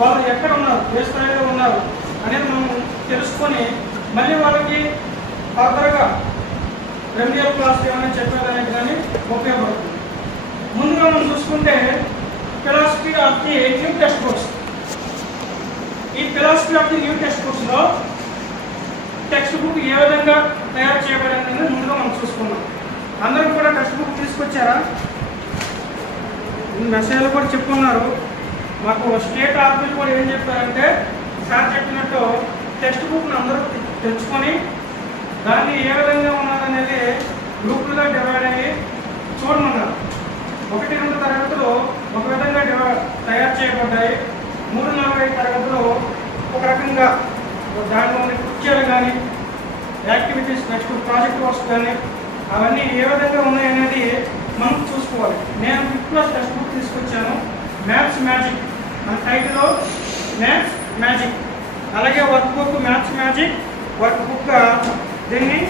వాళ్ళు ఎక్కడ ఉన్నారు, ఏ స్థాయిలో ఉన్నారు అనేది మనం తెలుసుకొని మళ్ళీ వాళ్ళకి ఫర్దర్గా రెమెడియల్ క్లాస్ ఏమైనా చెప్పేదానికి కానీ ఉపయోగపడుతుంది. ముందుగా మనం చూసుకుంటే philosophy of the new text books. ఈ philosophy of the new text బుక్స్లో టెక్స్ట్ బుక్ ఏ విధంగా తయారు చేయబడిందని ముందుగా మనం చూసుకున్నాం. అందరూ కూడా టెక్స్ట్ బుక్ తీసుకొచ్చారా? మెసేజ్లు కూడా చెప్పుకున్నారు. మాకు స్టేట్ ఆఫీస్ కూడా ఏం చెప్పారంటే, సార్ చెప్పినట్టు టెక్స్ట్ బుక్ని అందరూ తెచ్చుకొని దాన్ని ఏ విధంగా ఉన్నదనేది గ్రూపులుగా డివైడ్ అయ్యి చూడమన్నారు. 1-2 తరగతులు ఒక విధంగా తయారు చేయబడ్డాయి. 3-4 తరగతులు ఒక రకంగా దాంట్లోని కుర్చీలు కానీ, యాక్టివిటీస్, నెక్స్ట్ ప్రాజెక్ట్ వర్క్స్ కానీ అవన్నీ ఏ విధంగా ఉన్నాయనేది మనం చూసుకోవాలి. నేను 5th క్లాస్ టెక్స్ట్ బుక్ తీసుకొచ్చాను, మ్యాథ్స్ మ్యాజిక్. మన టైటిల్లో మ్యాథ్స్ మ్యాజిక్. అలాగే work book maths magic work book. దీన్ని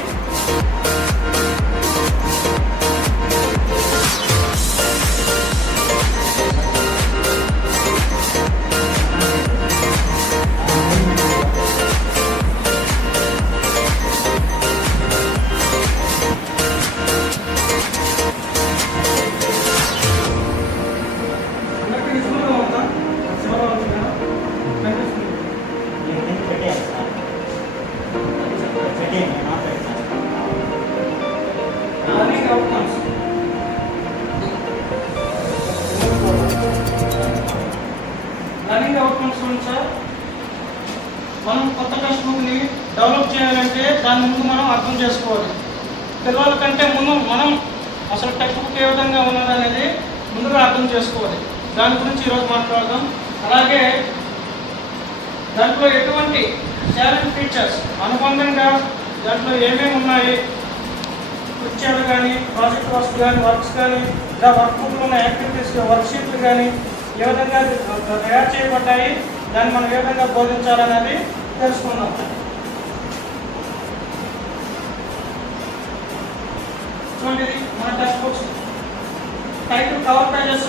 లర్నింగ్ అవుట్కమ్స్ సార్, మనం కొత్త టెక్స్ట్ బుక్ని డెవలప్ చేయాలంటే దాని ముందు మనం అర్థం చేసుకోవాలి. పిల్లల కంటే ముందు మనం అసలు టెక్స్ట్ బుక్ ఏ విధంగా ఉన్నదనేది ముందుగా అర్థం చేసుకోవాలి. దాని గురించి ఈరోజు మాట్లాడదాం. అలాగే దాంట్లో ఎటువంటి ఛాలెంజ్ ఫీచర్స్ అనుబంధంగా దాంట్లో ఏమేమి ఉన్నాయి, పిక్చర్లు కానీ, ప్రాజెక్ట్ వర్క్స్ కానీ, వర్క్స్ కానీ, ఇలా వర్క్ బుక్లో ఉన్న యాక్టివిటీస్, వర్క్షీట్లు కానీ ఏ విధంగా తయారు చేయబడ్డాయి, దాన్ని మనం ఏ విధంగా బోధించాలనేది తెలుసుకుందాం. చూడండి, మన text books title cover pages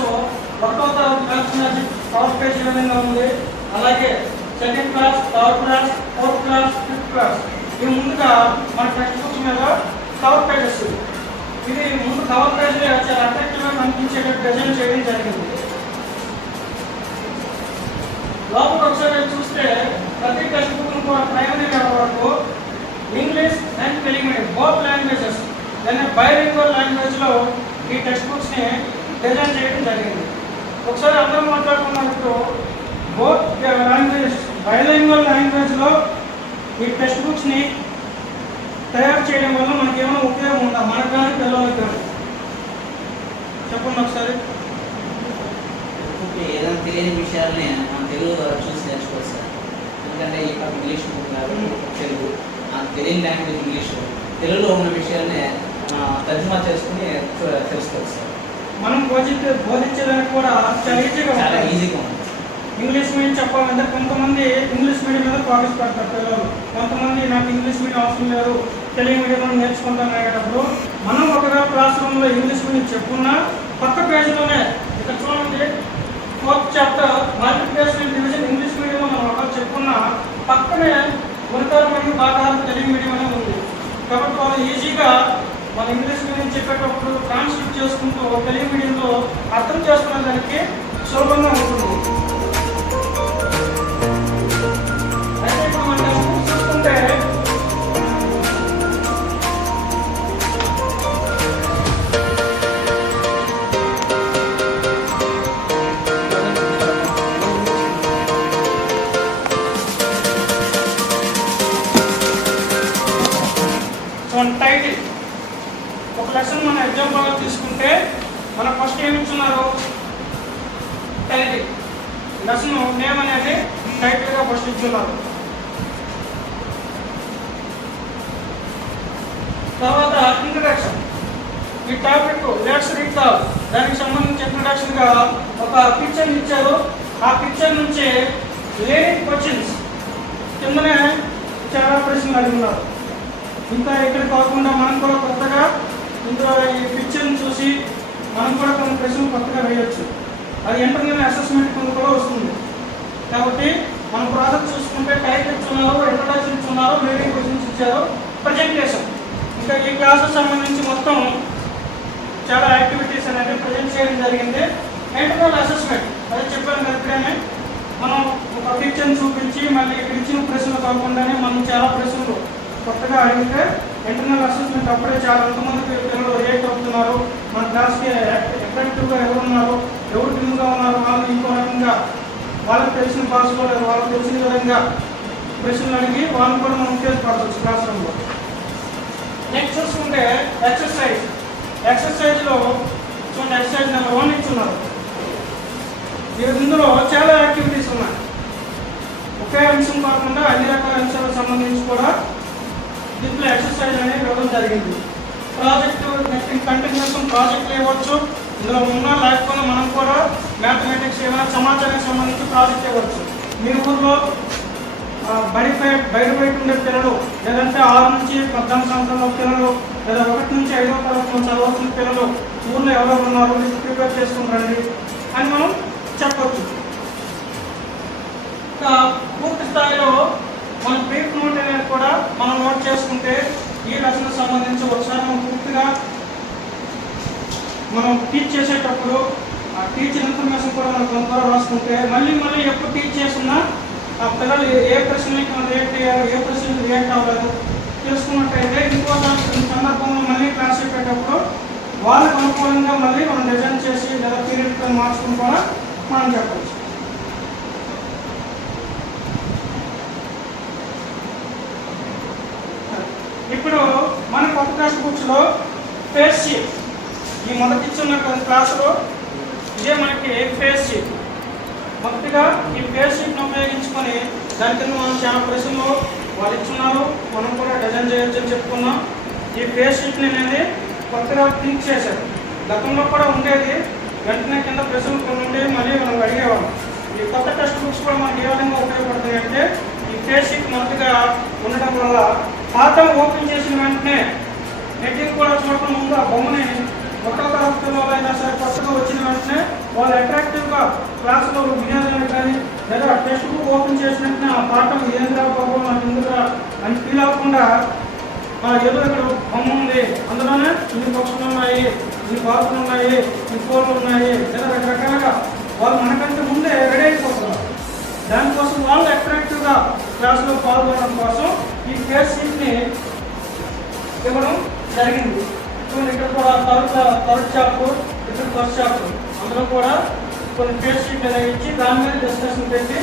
1వ తరగతి మ్యాథ్స్ మ్యాజిక్ కవర్ పేజ్ ఏ విధంగా ఉంది. అలాగే 2nd class, 3rd class, 4th class, 5th class ఇవి ముందుగా మన టెక్స్ట్ బుక్స్ మీద కవర్ పేజెస్. ఇది ముందు కవర్ పేజ్ చాలా అట్రాక్టివ్గా కనిపించేటట్టు డిజైన్ చేయడం జరిగింది. లోపల ఒకసారి చూస్తే ప్రతి టెక్స్ట్ బుక్ కూడా ప్రైమరీ లెవెల్ వరకు English and Telugu medium both languages దాన్ని బైలింగ్వల్ లాంగ్వేజ్లో ఈ టెక్స్ట్ బుక్స్ని డిజైన్ చేయడం జరిగింది. ఒకసారి అందరం మాట్లాడుకున్నప్పుడు బోత్ లాంగ్వేజెస్ బైలింగ్వల్ లాంగ్వేజ్లో ఈ టెక్స్ట్ బుక్స్ని తయారు చేయడం వల్ల మనకి ఏమైనా ఉపయోగం ఉందా, మనకు కానీ పిల్లలకు కానీ? చెప్పండి ఒకసారి. ఏదైనా తెలియని విషయాలని మన తెలుగు చూసి నేర్చుకోవచ్చు సార్. ఎందుకంటే ఇక్కడ ఇంగ్లీష్ బుక్ కాబట్టి తెలుగు, తెలియని లాంగ్వేజ్ ఇంగ్లీష్, తెలుగులో ఉన్న విషయాన్ని తర్జుమా చేసుకుని తెలుసుకోవచ్చు సార్. మనం బోధించడానికి కూడా చాలా ఈజీగా ఉంది. ఇంగ్లీష్ మీడియం చెప్పాలంటే కొంతమంది ఇంగ్లీష్ మీడియం మీద ఫోకస్ పెడతారు పిల్లలు, కొంతమంది నాకు ఇంగ్లీష్ మీడియం అవసరం లేదు తెలుగు మీడియం నేర్చుకుంటాను అనేటప్పుడు మనం ఒకవేళ క్లాస్ రూమ్లో ఇంగ్లీష్ మీడియం చెప్పుకున్నా పక్క పేజీలోనే ఇక్కడ చూడండి 4th chapter multiplication division English medium మనం ఒకరు చెప్పుకున్నా పక్కనే గుణకారం మరియు భాగారం తెలుగు మీడియం అనే ఉంది. కాబట్టి వాళ్ళు ఈజీగా మన ఇంగ్లీష్ మీడియం చెప్పేటప్పుడు ట్రాన్స్లేట్ చేసుకుంటూ తెలుగు మీడియంలో అర్థం చేసుకునే దానికి సులభంగా ఉంటుంది. అయితే ఇప్పుడు మన టెక్స్ట్ బుక్ చూసుకుంటే టైటిల్ ఒక లెసన్ మన ఎగ్జాంపుల్గా తీసుకుంటే మన ఫస్ట్ ఏమి ఇస్తున్నారు, టైటిల్. లెసన్ నేమ్ అనేది టైటిల్గా ఫస్ట్ ఇస్తున్నారు. తర్వాత ఇంట్రడక్షన్, ఈ టాపిక్ లెట్స్ రీడ్ దానికి సంబంధించి ఇంట్రడక్షన్గా ఒక పిక్చర్ ఇచ్చారు. ఆ పిక్చర్ నుంచి లేడీ క్వశ్చన్స్ కిందనే చాలా ప్రశ్నలు అడుగుతున్నారు. ఇంకా ఇక్కడ కాకుండా మనం కూడా కొత్తగా ఇందులో ఈ పిక్చర్ని చూసి మనం కూడా కొన్ని ప్రశ్నలు కొత్తగా వేయవచ్చు. అది ఇంటర్నల్ అసెస్మెంట్ కింద కూడా వస్తుంది. కాబట్టి మన ప్రాజెక్ట్ చూసుకుంటే టైటిల్ ఇచ్చున్నారు, ఇంట్రొడక్షన్ ఇచ్చున్నారు, రీడింగ్ క్వశ్చన్స్ ఇచ్చారు, ప్రజెంటేషన్. ఇంకా ఈ క్లాసెస్ సంబంధించి మొత్తం చాలా యాక్టివిటీస్ అనేది ప్రజెంట్ చేయడం జరిగింది. ఇంటర్నల్ అసెస్మెంట్ అదే చెప్పాను కదా ఇప్పుడేనే, మనం ఒక పిక్చర్ని చూపించి మళ్ళీ ఇక్కడ ఇచ్చిన ప్రశ్నలు కాకుండానే మనం చాలా ప్రశ్నలు కొత్తగా అడిగితే ఇంటర్నల్ అసెస్మెంట్ అప్పుడే చాలా ఎంతమంది పిల్లలు రియాక్ట్ అవుతున్నారు, మన క్లాస్కి ఎఫెక్టివ్గా ఎవరు ఉన్నారు, ఎవరు టీమ్గా ఉన్నారు, వాళ్ళని ఇంకో రకంగా వాళ్ళకి తెలిసిన భాషలో వాళ్ళకి తెలిసిన విధంగా ప్రశ్నలు అడిగి వాళ్ళని కూడా మనం ఉపయోగపడవచ్చు క్లాస్ రూమ్లో. నెక్స్ట్ చూసుకుంటే ఎక్సర్సైజ్లో చూడండి, ఎక్సర్సైజ్ నెంబర్ 1 ఇచ్చున్నారు. ఇందులో చాలా యాక్టివిటీస్ ఉన్నాయి. ఒకే అంశం కాకుండా అన్ని రకాల అంశాలకు సంబంధించి కూడా దీంట్లో ఎక్సర్సైజ్ అనేది ఇవ్వడం జరిగింది. ప్రాజెక్టు నెక్స్ట్ కంటిన్యూషన్ ప్రాజెక్టులు ఇవ్వచ్చు, ఇందులో ఉన్నా లేకపోయినా మనం కూడా మ్యాథమెటిక్స్ ఏమైనా సమాచారానికి సంబంధించి ప్రాజెక్ట్ ఇవ్వచ్చు. మీ ఊర్లో బయట ఉండే పిల్లలు, లేదంటే 6 నుంచి 14 సంవత్సరాల పిల్లలు, లేదా 1 నుంచి 5వ తరగతిలో చదవాల్సిన పిల్లలు ఊర్లో ఎవరెవరు ఉన్నారు ప్రిపేర్ చేసుకుని రండి అని మనం చెప్పవచ్చు. ఇంకా పూర్తి స్థాయిలో మన బ్రీఫ్ నోట్ అనేది కూడా మనం నోట్ చేసుకుంటే ఈ లెసన్కి సంబంధించి ఒకసారి మనం పూర్తిగా మనం టీచ్ చేసేటప్పుడు ఆ టీచర్ ఇన్ఫర్మేషన్ కూడా మనం కొంత రాసుకుంటే మళ్ళీ ఎప్పుడు టీచ్ చేస్తున్నా ఆ పిల్లలు ఏ ప్రశ్నలకి మనం రియాక్ట్ అయ్యారు, ఏ ప్రశ్నలకు రియాక్ట్ అవ్వలేదు తెలుసుకున్నట్టయితే ఇంకో సందర్భంలో మళ్ళీ క్లాస్ చెప్పేటప్పుడు వాళ్ళకి అనుకూలంగా మళ్ళీ మనం డిజైన్ చేసి లేదా పీరియడ్ మార్చుకుని కూడా మనం చెప్పవచ్చు. ఇప్పుడు మన కొత్త టెక్స్ట్ బుక్స్లో ఫేస్ షీట్, ఈ మొదటి ఇచ్చున్నటువంటి క్లాసులో ఇదే మనకి ఫేస్ షీట్. మొదటిగా ఈ ఫేస్ షీట్ను ఉపయోగించుకొని దాని కింద మనం చాలా ప్రశ్నలు వాళ్ళు ఇచ్చున్నారు, మనం కూడా డిజైన్ చేయొచ్చు అని చెప్పుకున్నాం. ఈ ఫేస్ షీట్ని అనేది కొత్తగా థింక్ చేశారు. గతంలో కూడా ఉండేది, వెంటనే కింద ప్రశ్నలు కొన్ని ఉండేవి, మళ్ళీ మనం అడిగేవాళ్ళం. ఈ కొత్త టెక్స్ట్ బుక్స్ కూడా మనకి ఏ విధంగా ఉపయోగపడుతుంది అంటే ఈ ఫేస్ షీట్ మొదటిగా ఉండడం వల్ల పాఠం ఓపెన్ చేసిన వెంటనే నెట్టింగ్ కూడా చూడటం ముందు ఆ బొమ్మని ఒకటో తరగతిలో అయినా సరే కొత్తగా వచ్చిన వెంటనే వాళ్ళు అట్రాక్టివ్గా క్లాసులో వినియోగం కానీ లేదా టెక్స్ట్ బుక్ ఓపెన్ చేసిన వెంటనే ఆ పాఠం ఏంద్రా బాబు నాకు ఎందుకు అని ఫీల్ అవ్వకుండా ఏదో ఇక్కడ బొమ్మ ఉంది, అందులోనే ఇన్ని పక్షులు ఉన్నాయి, ఇన్ని పార్కులు ఉన్నాయి, ఇన్ని కోళ్ళు ఉన్నాయి, లేదా రకరకాలుగా వాళ్ళు మనకంటే ముందే రెడీ అయిపోతున్నారు. దానికోసం వాళ్ళు అట్రాక్టివ్గా క్లాసులో పాల్గొనడం కోసం ఈ ఫేస్ షీట్ని ఇవ్వడం జరిగింది. ఇక్కడ కూడా థర్డ్ చాప్టర్, ఇక్కడ ఫస్ట్ చాప్టర్, అందులో కూడా కొన్ని ఫేస్ షీట్ అనేది ఇచ్చి దాని మీద డిస్కషన్ పెట్టి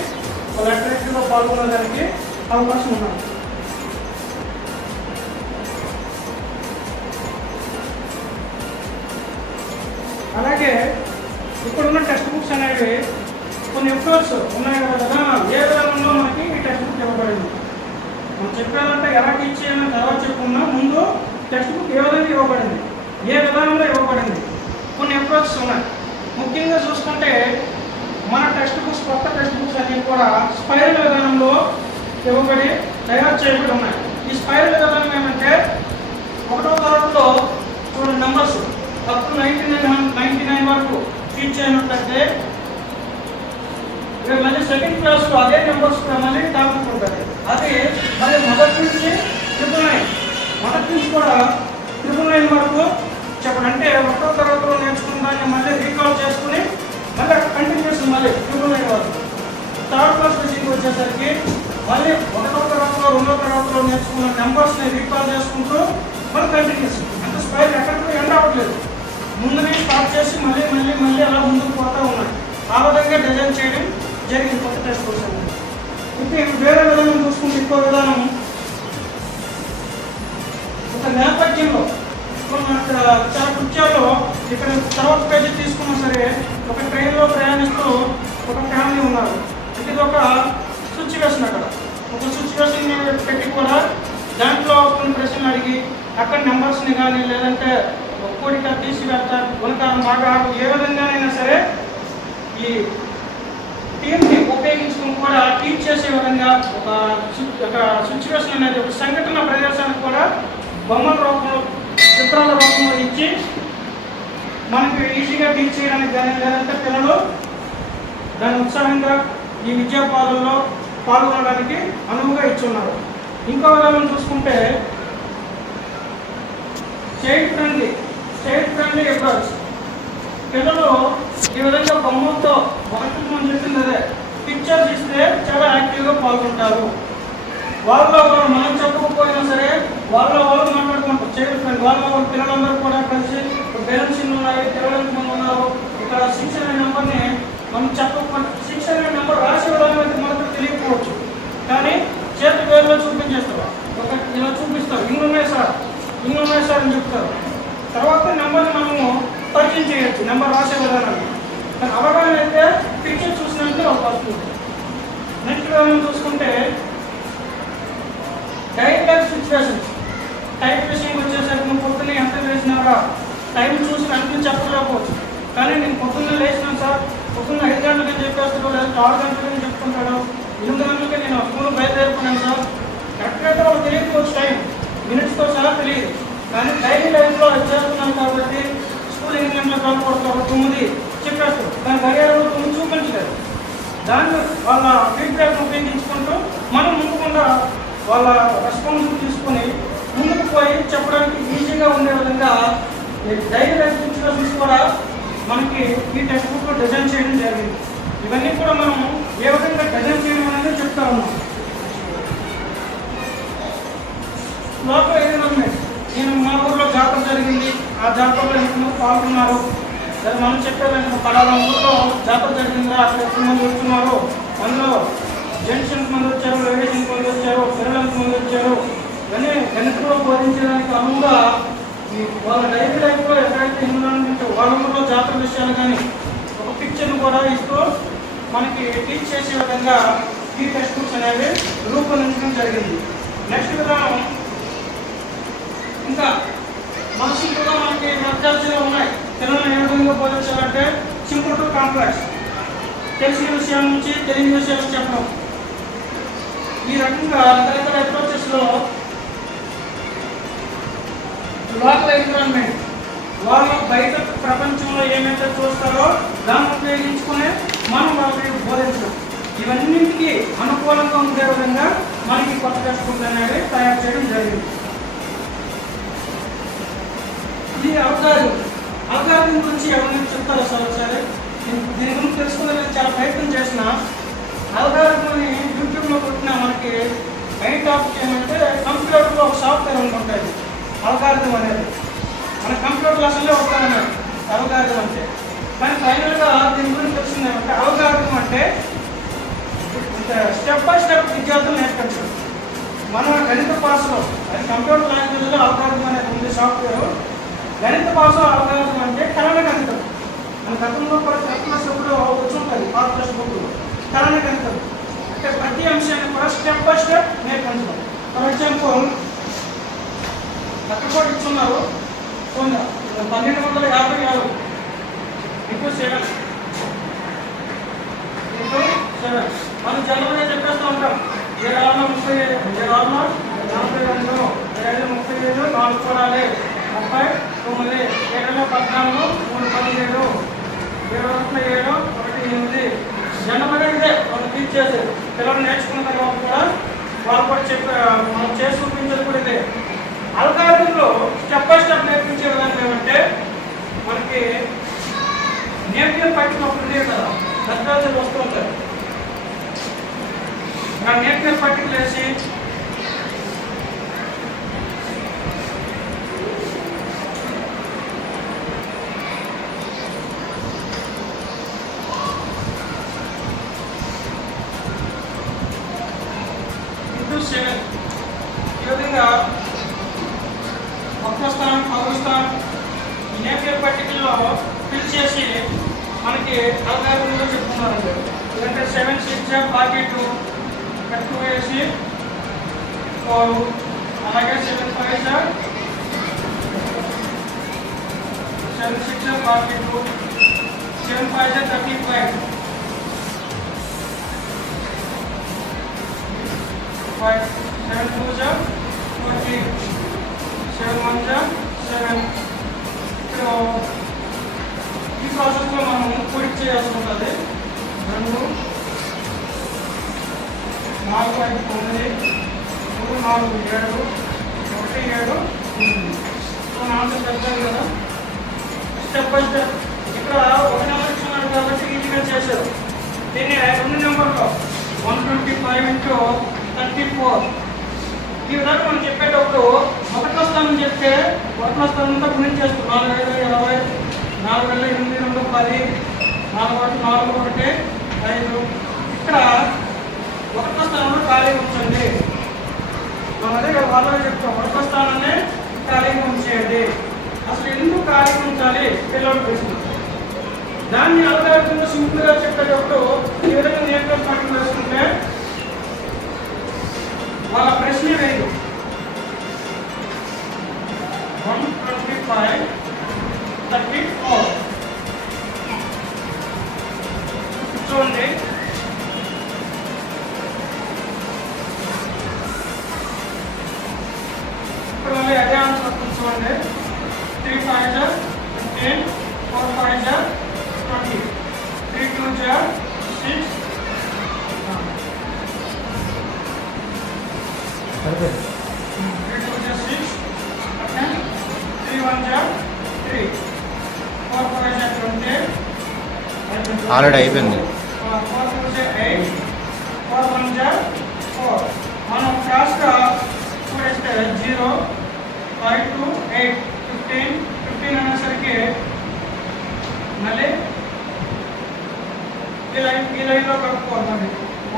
వాళ్ళు అట్రాక్టివ్గా పాల్గొనడానికి అవకాశం ఉన్నది. అలాగే ఇప్పుడున్న టెక్స్ట్ బుక్స్ అనేవి కొన్ని ఎఫర్ట్స్ ఉన్నాయి కదా, ఏ విధానంలో మనకి ఈ టెక్స్ట్ బుక్ ఇవ్వబడింది. మనం చెప్పాలంటే ఎలా టీచ్ చేయాలని తర్వాత చెప్పుకున్నా, ముందు టెక్స్ట్ బుక్ ఏ విధంగా ఇవ్వబడింది, ఏ విధానంలో ఇవ్వబడింది, కొన్ని అప్రోచెస్ ఉన్నాయి. ముఖ్యంగా చూసుకుంటే మన టెక్స్ట్ బుక్స్, కొత్త టెక్స్ట్ బుక్స్ అన్నీ కూడా స్పైరల్ విధానంలో ఇవ్వబడి తయారు చేయబడి ఉన్నాయి. ఈ స్పైరల్ విధానం ఏమంటే 1వ తరగతిలో చూడండి నెంబర్స్ అప్ టు 99 వరకు టీచ్ చేయనట్లయితే మళ్ళీ సెకండ్ క్లాస్లో అదే నెంబర్స్ మళ్ళీ టాపిక్ ఉంటుంది. అది మళ్ళీ మొదటి నుంచి 999 కూడా 999 వరకు చెప్పండి. అంటే 1వ తరగతిలో నేర్చుకున్న దాన్ని మళ్ళీ రీకాల్ చేసుకుని మళ్ళీ కంటిన్యూషన్ మళ్ళీ 999 వరకు. థర్డ్ క్లాస్ విషయంకి వచ్చేసరికి మళ్ళీ 1వ తరగతిలో 2వ తరగతిలో నేర్చుకున్న నెంబర్స్ని రీకాల్ చేసుకుంటూ మళ్ళీ కంటిన్యూషన్. అంటే స్పైర్ ఎక్కడికి ఎండ్ అవ్వట్లేదు, ముందునే స్టార్ట్ చేసి మళ్ళీ అలా ముందుకు పోతూ ఉన్నాయి. ఆ విధంగా డిజైన్ చేయడం జరిగింది కొత్త టెక్స్ట్ బుక్స్ అనేది. ఇప్పుడు వేరే విధానం చూసుకుంటే ఇంకో విధానం ఒక నేపథ్యంలో చాలా కుర్చీల్లో ఇక్కడ తర్వాత పేజీ తీసుకున్నా సరే ఒక ట్రైన్లో ప్రయాణిస్తూ ఒక ఫ్యామిలీ ఉన్నారు. ఇది ఒక సిచ్యువేషన్, అక్కడ ఒక సిచ్యువేషన్ పెట్టి కూడా దాంట్లో కొన్ని ప్రశ్నలు అడిగి అక్కడ నెంబర్స్ని కానీ లేదంటే ఒక్కోటిగా తీసివేస్తా గుణకారం బాగా ఏ విధంగానైనా సరే ఈ టీంని ఉపయోగించుకుని కూడా టీచ్ చేసే విధంగా ఒక సిచ్యువేషన్ అనేది ఒక సంఘటన ప్రదేశానికి కూడా బొమ్మల రూపంలో, చిత్రాల రూపంలో ఇచ్చి మనకి ఈజీగా టీచ్ చేయడానికి కానీ లేదంటే పిల్లలు దాన్ని ఉత్సాహంగా ఈ విద్యాపాలనలో పాల్గొనడానికి అనువుగా ఇచ్చున్నారు. ఇంకో విధానం చూసుకుంటే చైల్డ్ ఫ్రెండ్లీ అప్రోచ్. పిల్లలు ఈ విధంగా బొమ్మలతో ఒకటి మనం చెప్పింది అదే, పిక్చర్స్ ఇస్తే చాలా యాక్టివ్గా పాల్గొంటారు. వాళ్ళలో మనం చెప్పకపోయినా సరే వాళ్ళు మాట్లాడుకుంటారు. చైల్డ్ ఫ్రెండ్ వాళ్ళ పిల్లలందరూ కూడా కలిసి పేరెంట్స్ ఉన్నాయి, పిల్లలు మంది ఉన్నారు, ఇక్కడ 6 అనే నెంబర్ని మనం చెప్పకపోతే 6 అనే నెంబర్ రాసే విధానం అయితే మనకు తెలియకపోవచ్చు, కానీ చేతి పేరులో చూపించేస్తారు. ఒక ఇలా చూపిస్తారు, ఇన్ని ఉన్నాయి సార్ అని చెప్తారు. తర్వాత నెంబర్ని మనము పరిచయం చేయొచ్చు, నెంబర్ రాసే విధానాన్ని. కానీ అవగాహన అయితే పిక్చర్ చూసినట్టు ఒక వస్తుంది. నెక్స్ట్ విధానం చూసుకుంటే డైరెక్ట్ సిచ్యువేషన్స్. టైం విషయంకి వచ్చేసరికి నువ్వు పొద్దున్న ఎంత వేసినారా టైం చూసి వెంటనే చెప్పలేకపోవచ్చు, కానీ నేను పొద్దున్న లేచినాను సార్, పొద్దున్న 5 గంటలకి చెప్పేస్తాడు, లేదా 6 గంటలకి చెప్తుంటాడు, 8 గంటలకి నేను స్కూల్ బయలుదేరుకున్నాను సార్. కరెక్ట్గా అయితే వాళ్ళకి తెలియకపోవచ్చు, టైం మినిట్స్తో చాలా తెలియదు. కానీ డైలీ లైఫ్లో చేస్తున్నాను కాబట్టి స్కూల్ 8 గంటలకు రాకపోతారు, 9 చెప్పేస్తారు, కానీ గడియారంలో 9 చూపించలేదు. దాన్ని వాళ్ళ ఫీడ్బ్యాక్ ఉపయోగించుకుంటూ మనం ముందుకుండా వాళ్ళ రెస్పాన్సిబిలిటీ తీసుకొని ముందుకు పోయి చెప్పడానికి ఈజీగా ఉండే విధంగా డైలీ లైఫ్ సిచ్యువేషన్స్ కూడా మనకి ఈ టెక్స్ట్ బుక్లో డిజైన్ చేయడం జరిగింది. ఇవన్నీ కూడా మనం ఏ విధంగా డిజైన్ చేయడం అనేది చెప్తా ఉన్నాం. లోపల ఏదైనా నేను మా ఊర్లో జాతర జరిగింది, ఆ జాతరలో ఎంతమంది పాల్గొన్నారు, సరే మనం చెప్పేదాన్ని పలానా ఊళ్ళో జాతర జరిగిందా, అక్కడ ఎంతమంది వస్తున్నారు, అందులో జెంట్స్ ఎంతమంది వచ్చారు, లేడీస్ ఎంతమంది వచ్చారు, పిల్లలు ఎంతమంది వచ్చారు, ఇవన్నీ గణితంలో బోధించడానికి అనువుగా వాళ్ళ డైలీ లైఫ్లో ఎక్కడైతే ఎన్విరాన్మెంట్ వాళ్ళ ఊళ్ళో జాతర విషయాలు కానీ ఒక పిక్చర్ను కూడా ఇస్తూ మనకి టీచ్ చేసే విధంగా ఈ టెక్స్ట్ బుక్స్ అనేవి రూపొందించడం జరిగింది. నెక్స్ట్ విధానం ఇంకా మన సింపుల్గా మనకి మెథడాలజీలో ఉన్నాయి. పిల్లల్ని ఏ విధంగా బోధించాలంటే సింపుల్ టు కాంప్లెక్స్, తెలిసిన విషయాల నుంచి తెలియని విషయాలు చెప్పడం. ఈ రకంగా రకరకాల అప్రోచెస్లో లోకల్ ఎన్విరాన్మెంట్ వాళ్ళు బయట ప్రపంచంలో ఏమైతే చూస్తారో దాన్ని ఉపయోగించుకునే మనం వాళ్ళకి బోధించడం, ఇవన్నింటికి అనుకూలంగా ఉండే విధంగా మనకి కొత్త టెక్స్ట్ బుక్ అనేవి తయారు చేయడం జరిగింది. ఈ అల్గారిథం గురించి ఎవరైనా చెప్తారా సార్ ఒకసారి? దీని గురించి తెలుసుకునే చాలా ప్రయత్నం చేసిన అల్గారిథంని యూట్యూబ్లో కొట్టిన మనకి మెయిన్ టాపిక్ ఏమంటే కంప్యూటర్లో ఒక సాఫ్ట్వేర్ ఉంటుంది అల్గారిథం అనేది. మన కంప్యూటర్ క్లాసుల్లో వస్తామన్నారు అల్గారిథం అంటే, కానీ ఫైనల్గా దీని గురించి తెలిసింది ఏమంటే అల్గారిథం అంటే స్టెప్ బై స్టెప్ విద్యార్థులు నేర్పించడం. మన గణిత భాషలో అది కంప్యూటర్ లాంగ్వేజ్లో అల్గారిథం అనేది ఉంది సాఫ్ట్వేర్. గణిత భాషలో అల్గారిథం అంటే కలన గణితం. మన గతంలో కూడా క్లాస్ ఎప్పుడో వచ్చుంటుంది పాత క్లాస్ బుక్లో కలన గణితం అంటే ప్రతి అంశాన్ని కూడా స్టెప్ బై స్టెప్ నేర్పించడం. ఫర్ ఎగ్జాంపుల్ అక్కడ కూడా ఇచ్చున్నారు 1256 ఇంటూ 7 మనం జనరల్గా చెప్పేస్తూ ఉంటాం 7 35 42 35 4 చూడాలి 39 7 14 3 17 7 1 8 జనరల్గా ఇదే మనం టీచ్ చేసేది. పిల్లలు నేర్చుకున్న తర్వాత కూడా వాళ్ళు కూడా మనం చేసి చూపించేది కూడా ఇదే. అల్గారిథంలో స్టెప్ బై స్టెప్ నేర్పించే విధానం ఏమంటే మనకి నేర్పిన పట్టినప్పుడు ఉండేవి కదా దత్తాలు వస్తూ ఉంటారు. ఆ నేర్పిన పట్టికలు వేసి ఇంటూ 7 ఈ విధంగా ఒక్క స్థానం పదవ స్థానం నేర్పిన పట్టికల్లో ఫిల్ చేసి మనకి అల్గారిథంలో చెప్తున్నారండి. ఎందుకంటే 7 6 42 2 వేసి 4 అలాగే 7 5 7 6 42 7 5 35 7 2 40 7 1 7 ఈ ప్రాసెస్లో మనం పొడి చేయాల్సి ఉంటుంది. 2 4, 5, 9, 3, 4, 7, 1, 7, 8. సో ఆన్సర్ చెప్తాను కదా. స్టెప్ బై స్టెప్ ఇక్కడ ఒక నెంబర్ ఇచ్చినారు కాబట్టి ఈజీగా చేశారు. దీన్ని 2 నెంబర్లో 125 into 34 ఈ విధంగా మనం చెప్పేటప్పుడు ఒకటో స్థానం చెప్తే ఒకటో స్థానంతో గుణించి చేస్తాం. 4, 5, 20, 4, 8, 2, 10, 4, 4, 1, 5. ఇక్కడ ఒకటో స్థానంలో ఖాళీగా ఉంచండి. మనం అదే వాళ్ళలో చెప్తాం, ఒకటో స్థానాన్ని ఖాళీగా ఉంచేయండి. అసలు ఎందుకు ఖాళీగా ఉంచాలి పిల్లలు ప్రశ్న. దాన్ని అల్గారిథంలో సింపుల్గా చెప్పేటప్పుడు ఈ విధంగా నియంత్రణ పట్టణం వేసుకుంటే వాళ్ళ ప్రశ్న లేదు. 125, 34 చూడండి. ఇప్పుడు మళ్ళీ అదే ఆన్సర్ చూడండి. 3 5 15, 4 5 20, 3 2 6. సరిపోయింది. 3 2 6, 3 1 3, 4 5 20. ఆల్రెడీ అయిపోయింది. 4 2 8, 4 1 4. మనం క్లాస్గా చూడేస్తే 0 5 2 8 15 అనేసరికి మళ్ళీ ఈ లైన్లో కలుపుకోవాలి. మళ్ళీ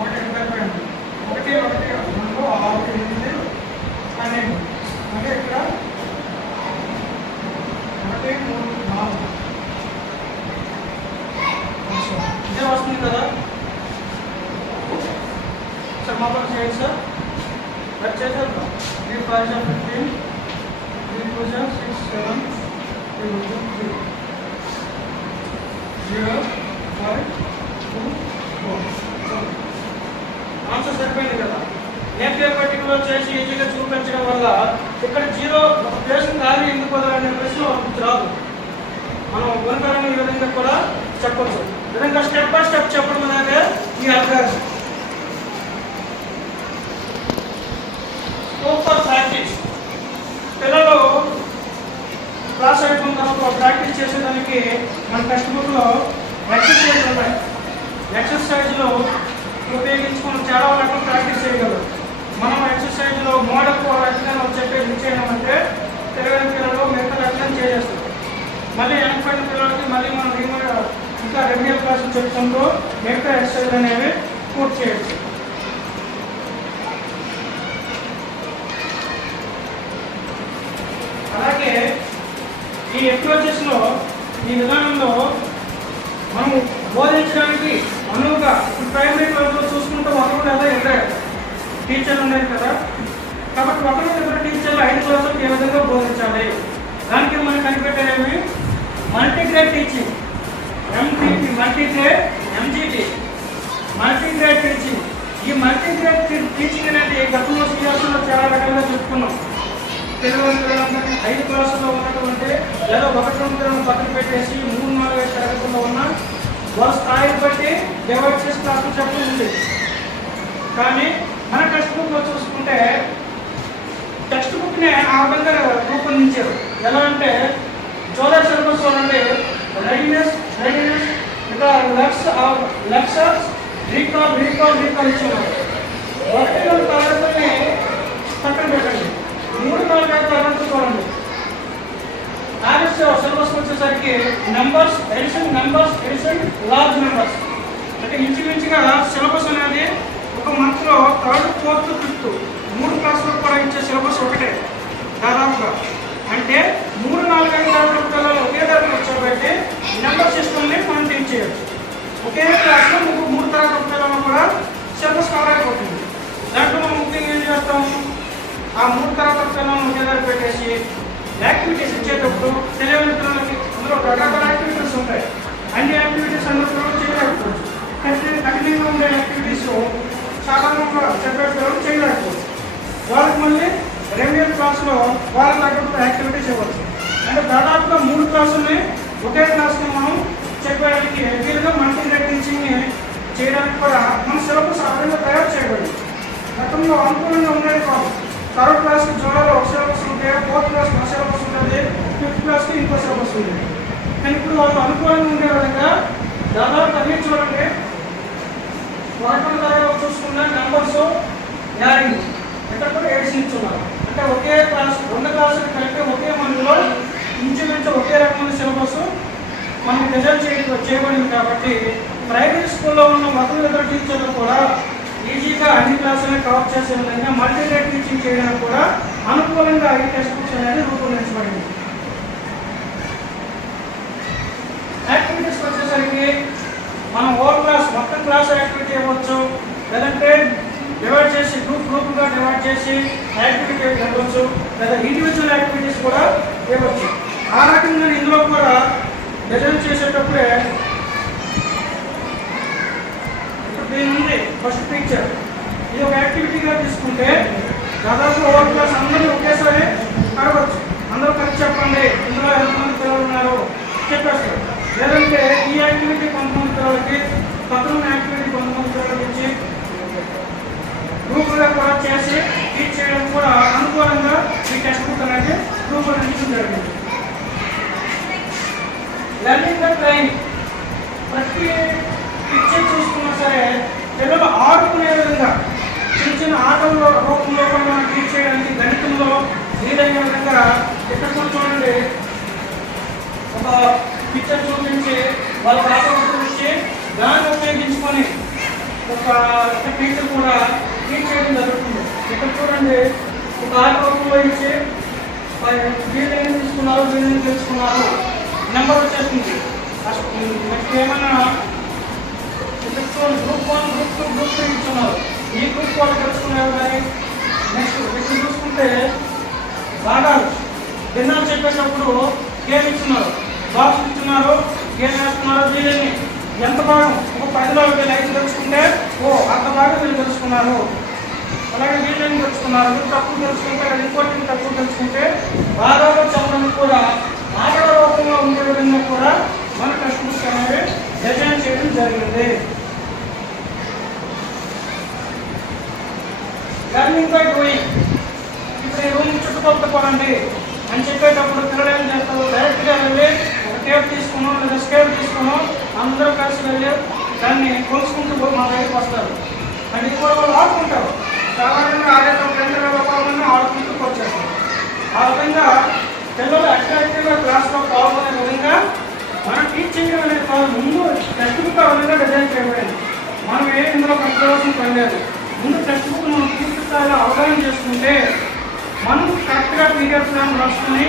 1 కలిపండి. 1 1 2 6 8 12. మళ్ళీ ఇక్కడ 1 3 4 ఇదే వస్తుంది కదా. సార్ మాత్రం చేయండి సార్. వచ్చేసారు 3 5 15, 3 2 6 7, 3 2 0 5 2 4. ఆన్సర్ సరిపోయింది కదా. ఏపీ పర్టికులర్ చేసి ఈజీగా చూపించడం వల్ల ఇక్కడ 0 ఒక ప్లేస్ ఖాళీ ఎందుకు వదలనే ప్రశ్న రాదు. మనం గుణకరణ ఈ విధంగా కూడా చెప్పచ్చు. ఈ విధంగా స్టెప్ బై స్టెప్ చెప్పడం అనేది ఈ అల్గారిథం. Super practice. పిల్లలు క్లాస్ అయిపోయిన తర్వాత ప్రాక్టీస్ చేసేదానికి మన టెక్స్ట్ బుక్లో ఎక్సర్సైజ్ ఉన్నాయి. ఎక్సర్సైజ్లో ఉపయోగించుకుని చాలా రకాల ప్రాక్టీస్ చేయగలరు. మనం ఎక్సర్సైజ్లో మోడల్ రచన చెప్పేది ఇచ్చేయమంటే తెలియని పిల్లలు మిగతా రచన చేసేస్తారు. మళ్ళీ వెనకబడిన పిల్లలకి మళ్ళీ మనం ఇంకా రెగ్యులర్ క్లాసులు చెప్తుంటూ మిగతా ఎక్సర్సైజ్ అనేవి పూర్తి చేయొచ్చు. అలాగే ఈ అప్రోచెస్లో ఈ విధానంలో మనం బోధించడానికి అనువుగా ప్రైమరీ క్లాస్లో చూసుకుంటే ఒకరు లేదా ఇద్దరు టీచర్లు ఉండేది కదా. కాబట్టి ఒకరు ఇద్దరు టీచర్లు 5 క్లాసులకు ఏ విధంగా బోధించాలి దానికి మనం కనిపెట్టేవి multigrade teaching, MTT, multigrade, MGT, multigrade teaching. ఈ మల్టీగ్రేడ్ టీచింగ్ అనేది గతంలో సిఎస్లో చాలా రకాలుగా చెప్పుకున్నాం. తెలుగు 5 క్లాసుల్లో ఉన్నటువంటి లేదా 1 2 పక్కన పెట్టేసి 3 4 5 తరగతుల్లో ఉన్న వాళ్ళ స్థాయిని బట్టి డివైడ్ చేసి క్లాసులు చెప్తుంది. కానీ మన టెక్స్ట్ బుక్లో చూసుకుంటే టెక్స్ట్ బుక్ని ఆ విధంగా రూపొందించారు. ఎలా అంటే జోలర్ సిలబస్ చూడండి. రెడీనెస్ ఇంకా లెక్చర్స్ రీకాల్ ఇచ్చేవారు. 1 2 తరగతుల్ని పక్కన పెట్టండి. 3 4 5 తరగతులు చూడండి. యావరేజ్ సిలబస్ వచ్చేసరికి నెంబర్స్ ఎడిషన్, లార్జ్ నెంబర్స్. అంటే ఇంచుమించుగా సిలబస్ అనేది ఒక మంత్లో 3rd 4th 5th 3 క్లాసులకు కూడా ఇచ్చే సిలబస్ ఒకటే దాదాపుగా. అంటే 3 4 5 తరగతుల పిల్లలు ఒకే దగ్గర కూర్చోబెట్టి నెంబర్ సిస్టమ్ని మనం టీచ్ చేయొచ్చు. ఒకే క్లాస్లో 3 తరగతుల పిల్లలు కూడా సిలబస్ కవర్ అయిపోతుంది. దాంట్లో మనం ముఖ్యంగా ఏం చేస్తాము, ఆ 3 తరగతుల పిల్లలను ఒకే దగ్గర పెట్టేసి యాక్టివిటీస్ ఇచ్చేటప్పుడు తెలియని పిల్లలకి అందులో రకరకాల యాక్టివిటీస్ ఉంటాయి. అన్ని యాక్టివిటీస్ అందరూ చేయలేకపోవచ్చు. కఠినంగా ఉండే యాక్టివిటీస్ సాధారణంగా చెప్పే పిల్లలు చేయలేకపోవచ్చు. వాళ్ళకి మళ్ళీ రెగ్యులర్ క్లాస్లో వాళ్ళ తగ్గట్టు యాక్టివిటీస్ ఇవ్వచ్చు. అంటే దాదాపుగా 3 క్లాసుల్ని ఒకే క్లాస్లో మనం చెప్పడానికి వీలుగా మల్టీగ్రేడ్ టీచింగ్ని చేయడానికి కూడా మన సిలబస్ ఆ విధంగా తయారు చేయబడింది. థర్డ్ క్లాస్కి జోడలో ఒక సిలబస్ ఉంటే, ఫోర్త్ క్లాస్కి ఒక సిలబస్ ఉంటుంది, ఫిఫ్త్ క్లాస్కి ఇంకో సిలబస్ ఉంది. కానీ ఇప్పుడు వాళ్ళు అనుకూలంగా ఉండే విధంగా దాదాపు అన్ని చూడండి. ఒకటో తరగతి చూసుకున్న నెంబర్స్ యాడింగ్ ఇక్కడ కూడా ఎడిషన్ ఇచ్చున్నారు. అంటే ఒకే క్లాస్, రెండు క్లాసులు కలిపి ఒకే మందులో ఇంచుమించు ఒకే రకమైన సిలబస్ మనకి డిజైన్ చేయబడింది. కాబట్టి ప్రైవేట్ స్కూల్లో ఉన్న మొదటి ఇద్దరు టీచర్లు కూడా ఈజీగా అన్ని క్లాసులను కవర్ చేసే విధంగా మల్టీరేట్ టీచింగ్ చేయడానికి కూడా అనుకూలంగా ఈ టెక్స్ట్ బుక్స్ అనేది రూపొందించబడింది. యాక్టివిటీస్కి వచ్చేసరికి మనం ఓవర్ క్లాస్ మొత్తం క్లాస్ యాక్టివిటీ ఇవ్వచ్చు, లేదంటే డివైడ్ చేసి గ్రూప్గా డివైడ్ చేసి యాక్టివిటీ ఇవ్వచ్చు, లేదా ఇండివిజువల్ యాక్టివిటీస్ కూడా ఇవ్వచ్చు. ఆ రకంగా ఇందులో కూడా డిజైన్ చేసేటప్పుడే ఇప్పుడు దీని ఉంది ఫస్ట్ పిక్చర్. ఇది ఒక యాక్టివిటీగా తీసుకుంటే దాదాపు ఓవర్ క్లాస్ అందరూ ఒకేసారి అడగచ్చు. అందరూ కలిసి చెప్పండి ఇందులో ఎంతమంది పిల్లలు ఉన్నారు చెప్పేస్తారు. లేదంటే ఈ యాక్టివిటీ కొంతమంది పిల్లలకి, పక్కన యాక్టివిటీ కొంతమంది పిల్లలకి ఇచ్చి గ్రూపుగా కూడా చేసి టీచ్ చేయడం కూడా అనుకూలంగా ఈ టెక్స్ట్ బుక్ అనేది రూపొందించడం జరిగింది. లెర్నింగ్ ద ట్రైన్ ప్రతి పిక్చర్ చూసుకున్నా సరే పిల్లలు ఆడుకునే విధంగా చిన్న చిన్న ఆటల రూపంలో కూడా టీచ్ చేయడానికి, గణితంలో వీలైన విధంగా ఇక్కడ కూడా చూడండి ఒక పిక్చర్ చూపించి వాళ్ళ పాట గురించి దాన్ని ఉపయోగించుకొని ఒక టీచర్ కూడా టీచ్ చేయడం జరుగుతుంది. ఇక్కడ చూడండి ఒక ఆట రూపంలో ఇచ్చి వీళ్ళని తీసుకున్నారు, వీళ్ళని తెలుసుకున్నారు, నెంబర్ వచ్చేస్తుంది. నెక్స్ట్ ఏమైనా గ్రూప్ 1, గ్రూప్ 2, గ్రూప్ 3 ఇస్తున్నారు. ఈ గ్రూప్ వాళ్ళు తెలుసుకున్నారు. కానీ నెక్స్ట్ ఇక్కడ చూసుకుంటే భాగాలు భిన్నాలు చెప్పేటప్పుడు గేమ్ ఇస్తున్నారు, బాక్స్ ఇస్తున్నారు, గేమ్ వేస్తున్నారు. వీళ్ళని ఎంత భాగం ఒక 10లో వీళ్ళు 5 తెలుసుకుంటే అంత భాగం వీళ్ళు తెలుసుకున్నారు. అలాగే వీళ్ళని తెలుసుకున్నారు. తక్కువ తెలుసుకుంటే ఇంకోటి తక్కువ తెలుసుకుంటే భాగాలు చెప్పడానికి కూడా ఆటల రూపంలో ఉండే విధంగా కూడా మన టెక్స్ట్ బుక్స్ అనేవి డిజైన్ చేయడం జరిగింది. Learning by doing. ఇప్పుడు ఈ రూమ్ చుట్టుపక్కల పోనండి అని చెప్పేటప్పుడు పిల్లలు ఏం చేస్తారు, డైరెక్ట్గా వెళ్ళి ఒక టేప్ తీసుకున్నాం లేదా స్కేల్ తీసుకున్నాం అందరూ కలిసి వెళ్ళి దాన్ని కొలుసుకుంటూ మా దగ్గరికి వస్తారు. అంటే కూడా వాళ్ళు ఆడుకుంటారు. సాధారణంగా ఆడేటప్పుడు 2 రూపాయలన్నీ ఆడుకుంటూ వచ్చేస్తారు. ఆ విధంగా పిల్లలు అట్రాక్టివ్గా క్లాస్లో పాల్గొనే విధంగా మనం టీచ్ చేయడం అనేది కాదు, ముందు టెక్స్ట్ బుక్ ఆ విధంగా డిజైన్ చేయబడింది. మనం ఇందులో కట్టుకోవాల్సిన పని లేదు. ముందు టెక్స్ట్ బుక్ మనం పూర్తి స్థాయిలో అవగాహన చేసుకుంటే మనం కరెక్ట్గా పీడిఎఫ్ ప్లాన్ రాసుకుని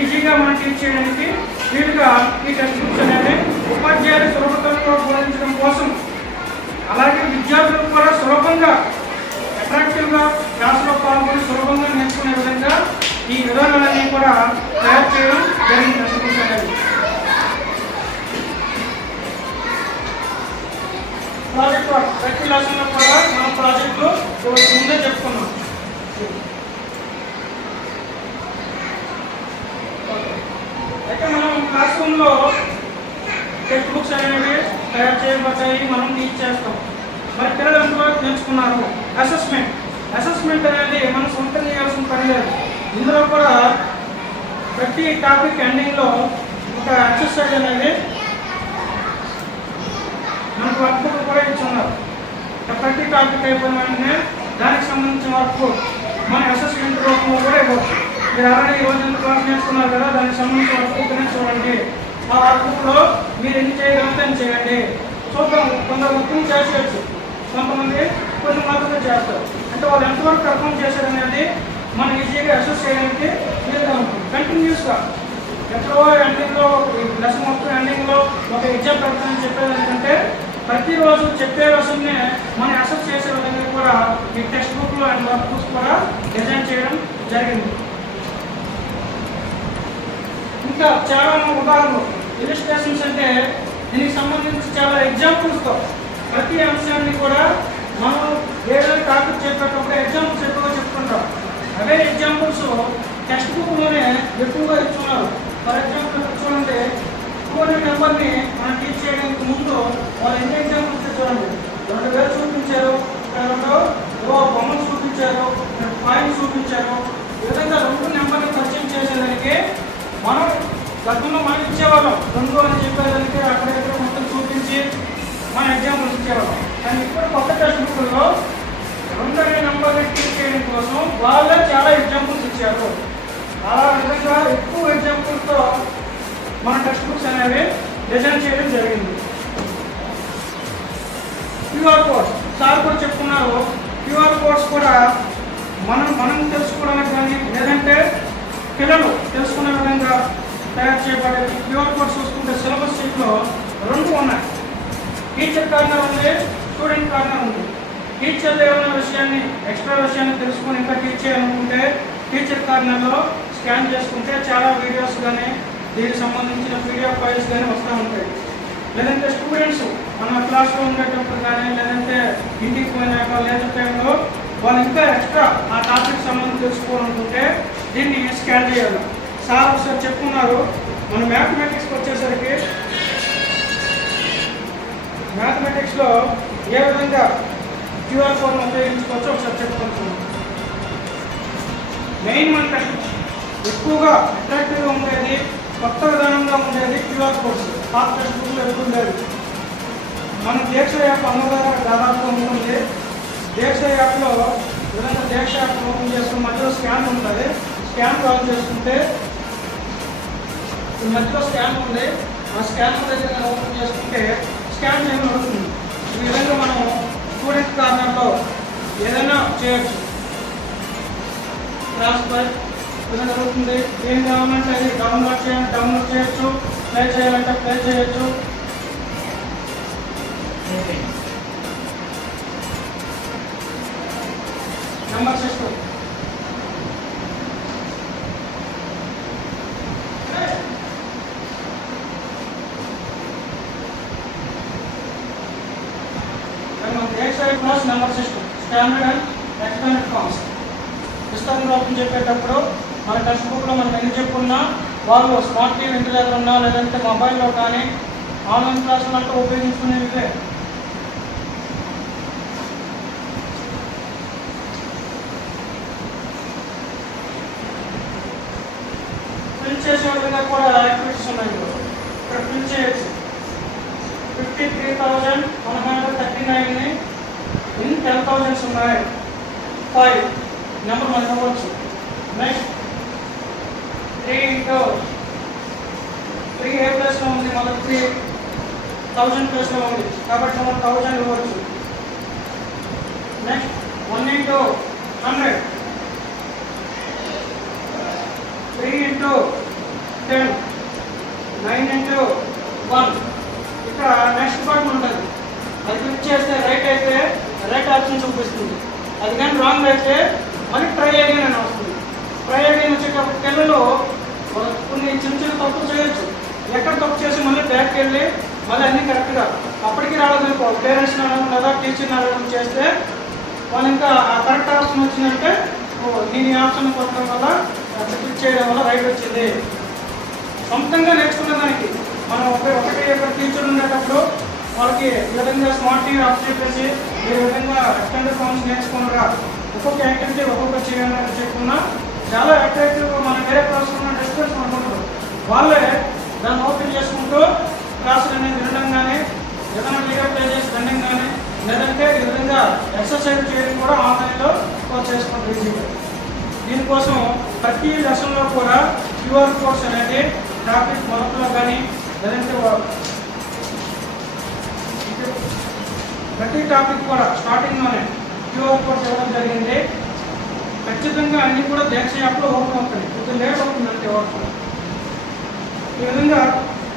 ఈజీగా మనం టీచ్ చేయడానికి వీలుగా ఈ టెక్స్ట్ బుక్స్ అనేది ఉపాధ్యాయులు సులభతరంగా బోధించడం కోసం, అలాగే విద్యార్థులకు కూడా సులభంగా అట్రాక్టివ్గా క్లాసులో పాల్గొని సులభంగా నేర్చుకునే విధంగా ఈ విధానాలన్నీ కూడా తయారు చేయడం జరిగింది టెక్స్ట్ బుక్స్ అనేది. ప్రాజెక్ట్ వర్క్ ప్రతి లెసన్లో కూడా మన ప్రాజెక్టులు ముందే చెప్పుకున్నాం. అయితే మనం క్లాస్ రూమ్లో టెక్స్ట్ బుక్స్ అనేవి తయారు చేయబడ్డాయి, మనం టీచ్ చేస్తాం. మరి పిల్లలు ఎంతవరకు నేర్చుకున్నారు? అసెస్మెంట్ అనేది మనం సొంతంగా చేయాల్సిన పని లేదు. ఇందులో కూడా ప్రతి టాపిక్ ఎండింగ్లో ఒక ఎక్సర్సైజ్ అనేది మనకు వర్క్ బుక్ కూడా ఇచ్చున్నారు. ప్రతి టాపిక్ అయిపోయిన వెంటనే దానికి సంబంధించిన వర్క్ మన అసెస్మెంట్ రూపంలో కూడా ఇవ్వచ్చు. మీరు ఆల్రెడీ ఈ రోజు ఎంత క్లాస్ నేర్చుకున్నారు కదా, దానికి సంబంధించిన వర్క్ బుక్నే చూడండి. ఆ వర్క్ బుక్లో మీరు ఎన్ని చేయగలిగితే అని చేయండి. చూద్దాం, కొందరు మొత్తం చేసేయచ్చు, కొంతమంది కొన్ని మాత్రమే చేస్తారు. అంటే వాళ్ళు ఎంతవరకు పర్ఫామ్ చేశారనేది మనం ఈజీగా అసెస్ చేయడానికి వీలుగా ఉంటుంది. కంటిన్యూస్గా ఎక్కడో ఎండింగ్లో లెసన్ మొత్తం ఎండింగ్లో ఒక ఎగ్జామ్ పెడతానని చెప్పేది ఎందుకంటే ప్రతిరోజు చెప్పే లెసన్నే మనం అసెస్ చేసే విధంగా కూడా ఈ టెక్స్ట్ బుక్లో అండ్ వర్క్ బుక్స్ కూడా డిజైన్ చేయడం జరిగింది. ఇంకా చాలా ఉదాహరణలు, ఇలిస్ట్రేషన్స్ అంటే దీనికి సంబంధించి చాలా ఎగ్జాంపుల్స్తో ప్రతి అంశాన్ని కూడా మనం ఏదైనా టాపిక్ చెప్పేటప్పుడు ఎగ్జాంపుల్స్ ఎక్కువగా చెప్పుకుంటాం. అవే ఎగ్జాంపుల్స్ టెక్స్ట్ బుక్లోనే ఎక్కువగా ఇస్తున్నారు. ఫర్ ఎగ్జాంపుల్ చూడండి, 2 నెంబర్ని మనం టీచ్ చేయడానికి ముందు వాళ్ళు ఎన్ని ఎగ్జాంపుల్స్ చూడండి. 2,000 చూపించారు, బొమ్మలు చూపించారు, పాయింట్స్ రెండు అని చెప్పేదానికి అక్కడెక్కడ మొత్తం చూపించి మన ఎగ్జాంపుల్స్ ఇచ్చేవాళ్ళం. కానీ ఇప్పుడు కొత్త టెక్స్ట్ బుక్లో 2 అనే నెంబర్ని టీచ్ చేయడం కోసం వాళ్ళే చాలా ఎగ్జాంపుల్స్ ఇచ్చారు. అలా విధంగా ఎక్కువ ఎగ్జాంపుల్స్తో మన టెక్స్ట్ బుక్స్ అనేవి డిజైన్ చేయడం జరిగింది. క్యూఆర్ కోడ్స్ సార్ కూడా చెప్పుకున్నారు. క్యూఆర్ కోడ్స్ కూడా మనం తెలుసుకోవడానికి కానీ లేదంటే పిల్లలు తెలుసుకునే విధంగా తయారు చేయబడే క్యూఆర్ కోడ్స్ చూసుకుంటే సిలబస్ షీట్లో 2 ఉన్నాయి. టీచర్ కార్నర్ ఉంది, స్టూడెంట్ కార్నర్ ఉంది. టీచర్లు ఏమైనా విషయాన్ని ఎక్స్ట్రా విషయాన్ని తెలుసుకొని ఇంకా టీచ్ చేయాలనుకుంటే టీచర్ కార్నర్లో స్కాన్ చేసుకుంటే చాలా వీడియోస్ కానీ దీనికి సంబంధించిన పీడిఎఫ్ ఫైల్స్ కానీ వస్తూ ఉంటాయి. లేదంటే స్టూడెంట్స్ మన క్లాస్లో ఉండేటప్పుడు కానీ లేదంటే ఇంటికి పోయినాక లేదా టైంలో వాళ్ళు ఇంకా ఎక్స్ట్రా ఆ టాపిక్ సంబంధించి తెలుసుకోవాలనుకుంటే దీన్ని స్కాన్ చేయాలి. సార్ ఒకసారి చెప్పుకున్నారు. మన మ్యాథమెటిక్స్కి వచ్చేసరికి మ్యాథమెటిక్స్లో ఏ విధంగా క్యూఆర్ కోడ్ను ఉపయోగించుకోవచ్చో ఒకసారి చెప్పుకుంటున్నాం. మెయిన్ మన ఎక్కువగా అట్రాక్టివ్గా ఉండేది, కొత్త విధానంగా ఉండేది క్యూఆర్ కోడ్స్. పాత టెక్స్ట్ బుక్లో ఎక్కువ ఉండేది. మన దీక్ష యాప్ అన్నదాగా దాదాపుగా ఉంటుంది. దీక్ష యాప్లో విధంగా దీక్ష యాప్ ఓపెన్ చేసుకుని మధ్యలో స్కాన్ ఉంటుంది. స్కాన్ ఆన్ చేసుకుంటే మధ్యలో స్కాన్ ఉంది. ఆ స్కాన్ దగ్గర ఓపెన్ చేసుకుంటే స్కాన్ చేయడం అవుతుంది. ఈ విధంగా మనం స్టూడెంట్ కార్నర్లో ఏదైనా చేయొచ్చు. క్లాస్ బై విధంగా జరుగుతుంది. ఏం కావాలంటే అది డౌన్లోడ్ చేయొచ్చు, ప్లే చేయాలంటే ప్లే చేయొచ్చు. Number system number system standard and extended forms పుస్తకంలో ఓపెన్ చెప్పేటప్పుడు మన టెక్స్ట్ బుక్లో మనం ఎన్ని చెప్పుకున్నా వాళ్ళు స్మార్ట్ టీవీ ఇంటి దగ్గర ఉన్నా లేదంటే మొబైల్లో కానీ ఆన్లైన్ క్లాసులు అంటూ ఉపయోగించుకునేవి. ఫిల్ చేసే విధంగా కూడా యాక్టివిటీస్ ఉన్నాయి. ఇక్కడ ఫిల్ చేయొచ్చు. 53,139ని ఇన్ 10,000 ఉన్నాయి. 5 నెంబర్ మనకు అవ్వచ్చు. నెక్స్ట్ 3 ఇంటూ 3 ఏ ప్లేస్లో ఉంది, మొదటి 3,000 ప్లేస్లో ఉంది కాబట్టి మనం 1000 ఇవ్వచ్చు. Next 1 into 100, 3 into 10, 9 into 1. ఇక్కడ నెక్స్ట్ బటన్ ఉంటుంది. అది క్లిక్ చేస్తే రైట్ అయితే రైట్ ఆప్షన్ చూపిస్తుంది. అది కానీ రాంగ్ అయితే మళ్ళీ ట్రై అగైన్ అని వస్తుంది. ట్రై అగైన్ వచ్చేటప్పుడు పిల్లలు కొన్ని చిన్న చిన్న తప్పులు చేయొచ్చు. ఎక్కడ తప్పు చేసి మళ్ళీ బ్యాక్కి వెళ్ళి మళ్ళీ అన్నీ కరెక్ట్గా అప్పటికి రావడం పేరెంట్స్ అడగడం లేదా టీచర్ని అడగడం చేస్తే వాళ్ళు ఇంకా ఆ కరెక్ట్ ఆప్షన్ వచ్చిందంటే నేను ఈ ఆప్షన్ కొట్టడం వల్ల క్లిక్ చేయడం వల్ల రైట్ వచ్చింది. సొంతంగా నేర్చుకునే దానికి మనం ఒకటి టీచర్ ఉండేటప్పుడు వాళ్ళకి ఈ విధంగా స్మార్ట్ టీవీ ఆఫ్ చెప్పేసి ఈ విధంగా ఎక్స్టెండెడ్ ఫార్మ్స్ నేర్చుకున్నారా, ఒక్కొక్క యాక్టివిటీ ఒక్కొక్క చేయాలని చెప్పుకున్నా చాలా అట్రాక్టివ్గా మన వేరే క్లాస్లో ఉన్న డిస్టెన్స్ అనుకుంటారు. వాళ్ళే దాన్ని ఓపెన్ చేసుకుంటూ క్లాసులు అనేది వినడం కానీ ఏదైనా వీడియో ప్లే చేసి వినడం కానీ లేదంటే ఈ విధంగా ఎక్సర్సైజ్ చేయడం కూడా ఆన్లైన్లో చేసుకుంటారు ఈజీగా. దీనికోసం ప్రతి లెసన్లో కూడా క్యూఆర్ కోడ్స్ అనేది టాపిక్ మొదట్లో కానీ లేదంటే ప్రతి టాపిక్ కూడా స్టార్టింగ్లోనే క్యూఆర్ కోడ్స్ ఇవ్వడం జరిగింది. ఖచ్చితంగా అన్నీ కూడా దీక్ష యాప్లో ఓపెన్ అవుతుంది. కొంచెం లేట్ అవుతుందంటే ఓపెన్. ఈ విధంగా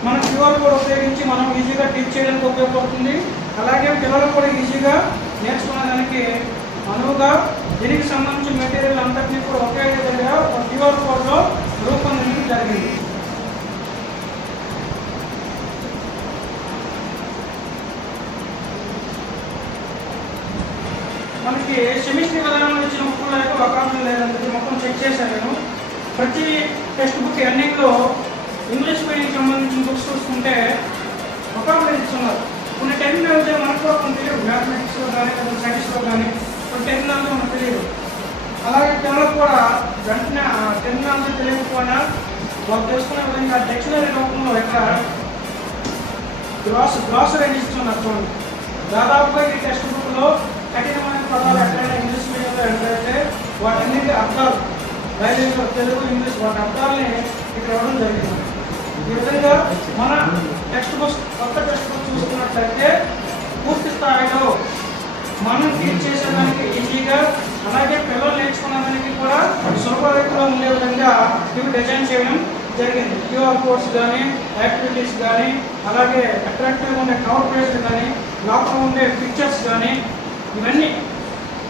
మనం క్యూఆర్ కోడ్ ఉపయోగించి మనం ఈజీగా టీచ్ చేయడానికి ఉపయోగపడుతుంది. అలాగే పిల్లలు కూడా ఈజీగా నేర్చుకునేదానికి అనువుగా దీనికి సంబంధించిన మెటీరియల్ అంతటినీ కూడా ఒకే విధంగా ఒక క్యూఆర్ కోడ్లో రూపొందించడం జరిగింది. మనకి సెమిస్టర్ విధానంలో ఇచ్చిన బుక్లో అయితే ఒక ఆప్షన్ లేదంటే మొత్తం చెక్ చేశాను నేను. ప్రతి టెక్స్ట్ బుక్ ఎండింగ్లో ఇంగ్లీష్ మీడియం సంబంధించిన బుక్స్ చూసుకుంటే వొకాబులరీ ఇస్తున్నారు. కొన్ని టెర్మినాలజీ మనకు కూడా కొన్ని తెలియదు. మ్యాథమెటిక్స్లో కానీ లేదా సైన్స్లో కానీ కొన్ని టెర్మినాలజీ మనకు తెలియదు. అలాగే పిల్లలకు కూడా వెంటనే ఆ టెర్మినాలజీ తెలియకపోయినా వాళ్ళు తెలుసుకునే విధంగా డిక్షనరీ రూపంలో ఇక్కడ గ్లాసరీ అని ఇస్తున్నారు చూడండి. దాదాపుగా ఈ టెక్స్ట్ బుక్లో కఠినమైన పదాలు ఎక్కడైనా ఇంగ్లీష్ మీడియంలో ఏంటంటే వాటన్నిటి అర్థాలు బైలింగ్లో తెలుగు ఇంగ్లీష్ వాటి అర్థాలని ఇక్కడ ఇవ్వడం జరిగింది. ఈ విధంగా మన టెక్స్ట్ బుక్స్ కొత్త టెక్స్ట్ బుక్ చూసుకున్నట్లయితే పూర్తి స్థాయిలో మనం టీచ్ చేసేదానికి ఈజీగా అలాగే పిల్లలు నేర్చుకునేదానికి కూడా సులభరీతిలో ఉండే విధంగా ఇవి డిజైన్ చేయడం జరిగింది. క్యూఆర్ కోడ్స్ కానీ యాక్టివిటీస్ కానీ అలాగే అట్రాక్టివ్గా ఉండే కవర్ పేజ్లు కానీ లోపల ఉండే పిక్చర్స్ కానీ ఇవన్నీ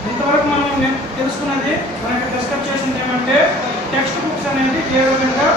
ఇంతవరకు మనం తెలుసుకున్నది మనకి డిస్కస్ చేసింది ఏమంటే టెక్స్ట్ బుక్స్ అనేది ఏ విధంగా